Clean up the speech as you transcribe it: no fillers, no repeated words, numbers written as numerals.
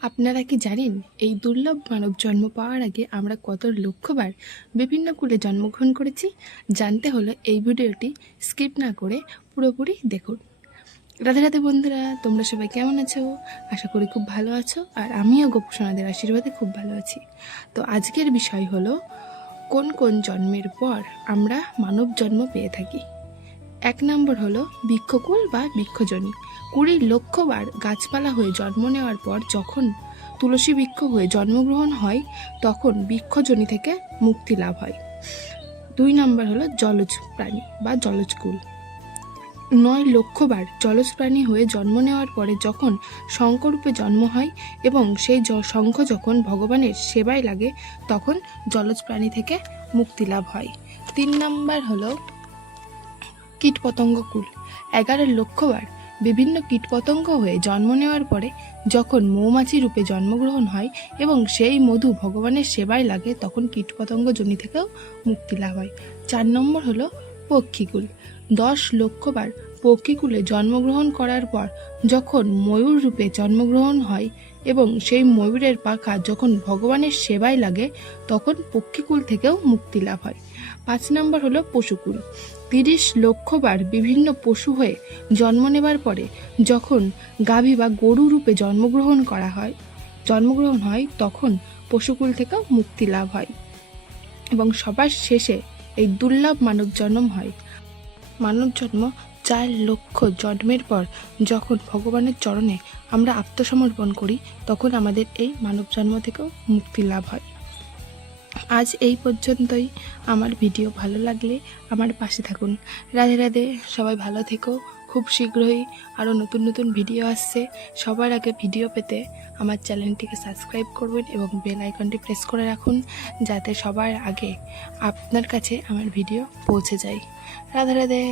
আপনারা কি জানেন এই দুর্লভ মানব জন্ম পাওয়ার আগে আমরা কত লক্ষবার বিভিন্ন কুলে জন্মগ্রহণ করেছি? জানতে হলে এই ভিডিওটি স্কিপ না করে পুরোপুরি দেখুন। রাধে রাধে বন্ধুরা, তোমরা সবাই কেমন আছো? আশা করি খুব ভালো আছো, আর আমিও গোপসোনাদের আশীর্বাদে খুব ভালো আছি। তো আজকের বিষয় হলো কোন কোন জন্মের পর আমরা মানব জন্ম পেয়ে থাকি। 1 নম্বর হলো বৃক্ষকুল বা বৃক্ষজনী। 20 লক্ষ বার গাছপালা হয়ে জন্ম নেওয়ার পর যখন তুলসী বৃক্ষ হয়ে জন্মগ্রহণ হয় তখন বৃক্ষজনী থেকে মুক্তি লাভ হয়। 2 নম্বর হলো জলজ প্রাণী বা জলজকুল। 9 লক্ষ বার জলজ প্রাণী হয়ে জন্ম নেওয়ার পরে যখন শঙ্খরূপে জন্ম হয় এবং সেই শঙ্খ যখন ভগবানের সেবায় লাগে তখন জলজ প্রাণী থেকে মুক্তি লাভ হয়। 3 নম্বর হলো কীটপতঙ্গকুল। 11 লক্ষ বার বিভিন্ন কীটপতঙ্গ হয়ে জন্ম নেওয়ার পরে যখন মৌমাছি রূপে জন্মগ্রহণ হয় এবং সেই মধু ভগবানের সেবায় লাগে তখন কীটপতঙ্গ জনি থেকেও মুক্তি লাভ হয়। 4 নম্বর হলো পক্ষীকুল। 10 লক্ষ বার পক্ষীকুলে জন্মগ্রহণ করার পর যখন ময়ূর রূপে জন্মগ্রহণ হয় এবং সেই ময়ূরের পাখা যখন ভগবানের সেবায় লাগে তখন পক্ষীকুল থেকেও মুক্তি লাভ হয়। 5 নম্বর হলো পশুকুল। 30 লক্ষ বার বিভিন্ন পশু হয়ে জন্ম নেবার পরে যখন গাভী বা গরু রূপে জন্মগ্রহণ হয় তখন পশুকুল থেকেও মুক্তি লাভ হয়। এবং সবার শেষে এই দুর্লভ মানব জন্ম হয়। মানব জন্ম 4 লক্ষ জন্মের পর যখন ভগবানের চরণে আমরা আত্মসমর্পণ করি তখন আমাদের এই মানব জন্ম থেকেও মুক্তি লাভ হয়। আজ এই পর্যন্তই। আমার ভিডিও ভালো লাগলে আমার পাশে থাকুন। রাধে রাধে, সবাই ভালো থেকো। খুব শীঘ্রই আরও নতুন নতুন ভিডিও আসছে। সবার আগে ভিডিও পেতে আমার চ্যানেলটিকে সাবস্ক্রাইব করবেন এবং বেল আইকনটি প্রেস করে রাখুন যাতে সবার আগে আপনার কাছে আমার ভিডিও পৌঁছে যায়। রাধে রাধে।